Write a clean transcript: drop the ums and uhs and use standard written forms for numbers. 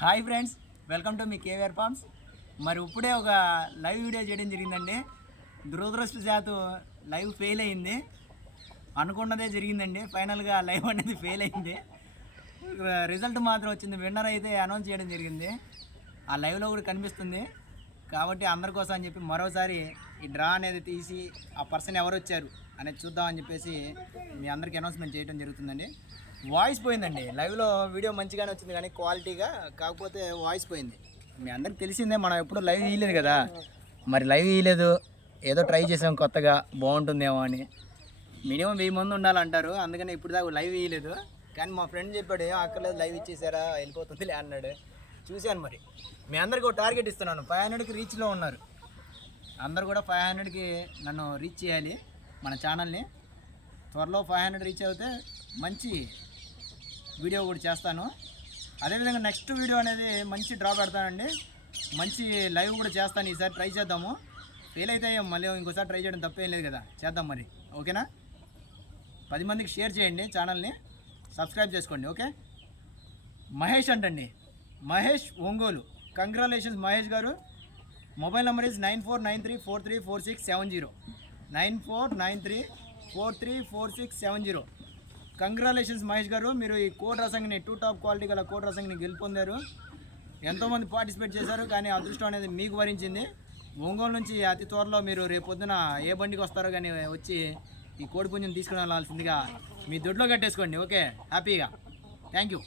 Hi friends, welcome to మీ KVR farms. మరి ఇప్పుడే ఒక లైవ్ వీడియో చేయడం జరిగిందండి. దురదృష్టవశాత్తు లైవ్ ఫెయిల్ అయింది. అనుకున్నదే జరిగిందండి. ఫైనల్గా లైవ్ అనేది ఫెయిల్ అయింది. రిజల్ట్ మాత్రం వచ్చింది. విన్నర్ అయితే అనౌన్స్ చేయడం జరిగింది. ఆ లైవ్లో కూడా కనిపిస్తుంది. కాబట్టి అందరి కోసం అని చెప్పి మరోసారి ఈ డ్రా అనేది తీసి ఆ పర్సన్ ఎవరు వచ్చారు అనేది చూద్దామని చెప్పేసి మీ అందరికీ అనౌన్స్మెంట్ చేయడం జరుగుతుందండి. వాయిస్ పోయిందండి. లైవ్లో వీడియో మంచిగానే వచ్చింది కానీ క్వాలిటీగా, కాకపోతే వాయిస్ పోయింది. మీ అందరికి తెలిసిందే, మనం ఎప్పుడు లైవ్ ఇవ్వలేదు కదా. మరి లైవ్ ఇవ్వలేదు, ఏదో ట్రై చేసాం కొత్తగా, బాగుంటుందేమో అని. మినిమం 1000 మంది ఉండాలంటారు, అందుకని ఇప్పుడు దాకా లైవ్ ఇవ్వలేదు. కానీ మా ఫ్రెండ్ చెప్పాడు, అక్కర్లేదు లైవ్ ఇచ్చేసారా వెళ్ళిపోతుందిలే అన్నాడు. చూశాను. మరి మీ అందరికీ ఒక టార్గెట్ ఇస్తున్నాను. 500కి రీచ్లో ఉన్నారు అందరు కూడా. 500కి నన్ను రీచ్ చేయాలి మన ఛానల్ని. త్వరలో 500 రీచ్ అవుతే మంచి వీడియో కూడా చేస్తాను. అదేవిధంగా నెక్స్ట్ వీడియో అనేది మంచి డ్రా పెడతానండి. మంచి లైవ్ కూడా చేస్తాను. ఈసారి ట్రై చేద్దాము. ఫెయిల్ అయితే మళ్ళీ ఇంకోసారి ట్రై చేయడం తప్పేం లేదు కదా, చేద్దాం మరి. ఓకేనా? 10 మందికి షేర్ చేయండి, ఛానల్ని సబ్స్క్రైబ్ చేసుకోండి. ఓకే. మహేష్ అంటండి, మహేష్ ఒంగోలు. కంగ్రాచులేషన్స్ మహేష్ గారు. Mobile number is 9493434670. 9493434670. Congratulations Mahesh గారు. మీరు ఈ కోడ్ రసంగిని, 2 టాప్ క్వాలిటీ గల కోడ్ రసంగిని గెలుపొందారు. ఎంతోమంది పార్టిసిపేట్ చేశారు, కానీ అదృష్టం అనేది మీకు వరించింది. ఒంగోలు నుంచి అతి త్వరలో మీరు రేపు పొద్దున ఏ బండికి వస్తారో కానీ వచ్చి ఈ కోడి పుంజుని తీసుకుని వెళ్ళాల్సిందిగా మీ దొడ్లో కట్టేసుకోండి. ఓకే, హ్యాపీగా. Thank you.